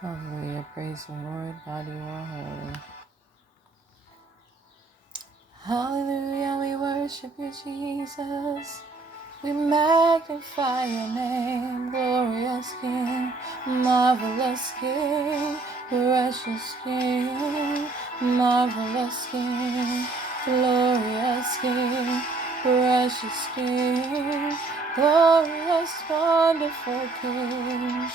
Hallelujah. Praise the Lord. God, you are holy. Hallelujah. We worship you, Jesus. We magnify your name, glorious King, marvelous King, precious King, marvelous King, glorious King, precious King, glorious, wonderful King.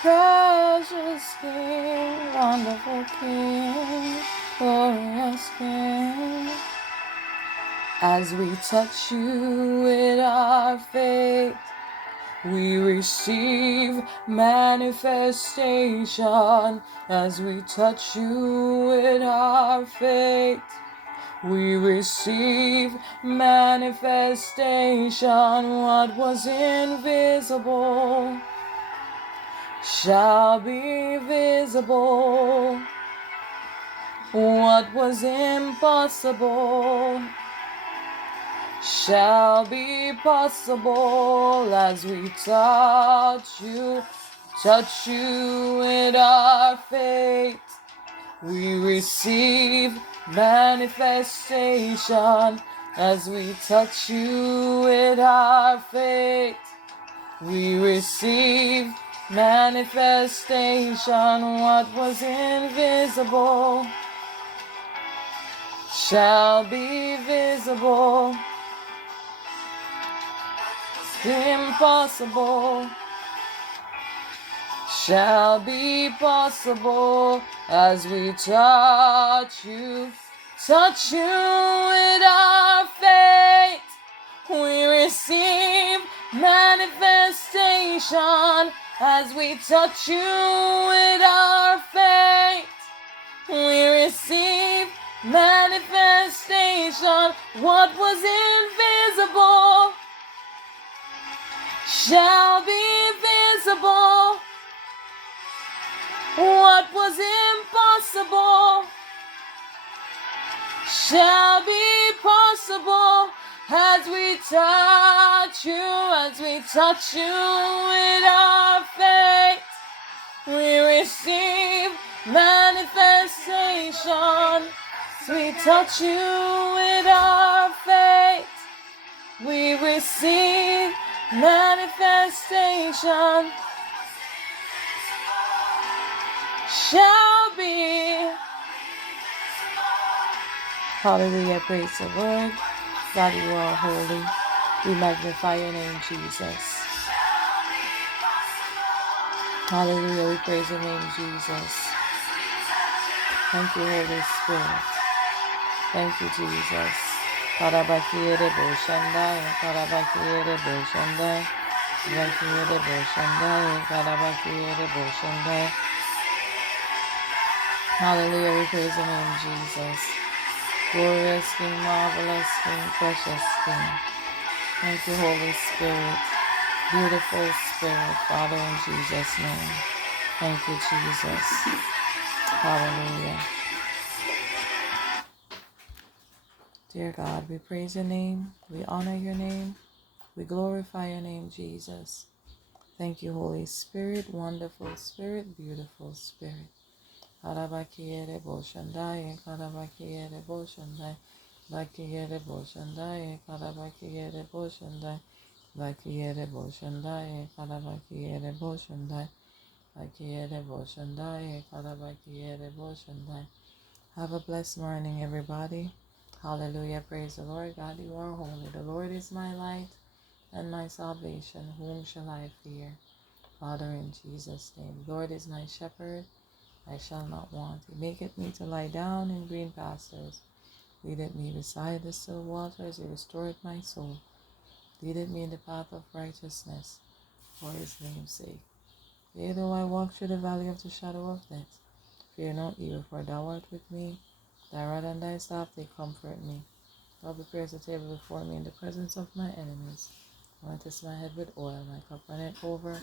Precious King, wonderful King, glorious King. As we touch you with our faith, we receive manifestation. As we touch you with our faith, we receive manifestation. What was invisible shall be visible. What was impossible shall be possible as we touch you with our faith. We receive manifestation as we touch you with our faith. We receive manifestation. What was invisible shall be visible. Impossible shall be possible as we touch you with our faith. We receive manifestation as we touch you with our faith. We receive manifestation. What was invisible shall be visible. What was impossible shall be possible as we touch you with our faith. We receive manifestation. As we touch you with our faith, we receive manifestation. Shall be. Hallelujah, praise the Lord. God, you are holy. We magnify your name, Jesus. Hallelujah, we praise your name, Jesus. Thank you, Holy Spirit. Thank you, Jesus. Karabakiere Boshandai, Karabakiere Boshandai, Karabakiere Boshandai, Karabakiere Boshandai. Hallelujah, we praise your name, Jesus. Glorious King, marvelous King, precious King. Thank you, Holy Spirit. Beautiful Spirit, Father, in Jesus' name. Thank you, Jesus. Hallelujah. Dear God, we praise your name. We honor your name. We glorify your name, Jesus. Thank you, Holy Spirit, wonderful Spirit, beautiful Spirit. Karabakiere Boshandai, Karabakiere Boshandai, Bakiere Boshandai, Karabakiere Boshandai, Bakiere Boshandai, Karabakiere Boshandai, Bakiere Boshandai, Karabakiere Boshandai. Have a blessed morning, everybody. Hallelujah, praise the Lord. God, you are holy. The Lord is my light and my salvation. Whom shall I fear? Father, in Jesus' name. Lord is my shepherd. I shall not want. He maketh me to lie down in green pastures. Leadeth me beside the still waters. He restored my soul. Leadeth me in the path of righteousness for his name's sake. Yea, though I walk through the valley of the shadow of death, fear no evil, for thou art with me. Thy rod and thy staff, they comfort me. Thou preparest a table before me in the presence of my enemies. Anointest my head with oil, my cup runneth over.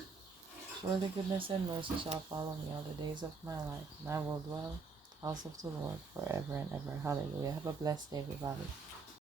Surely goodness and mercy shall follow me all the days of my life, and I will dwell in the house of the Lord forever and ever. Hallelujah. Have a blessed day, everybody.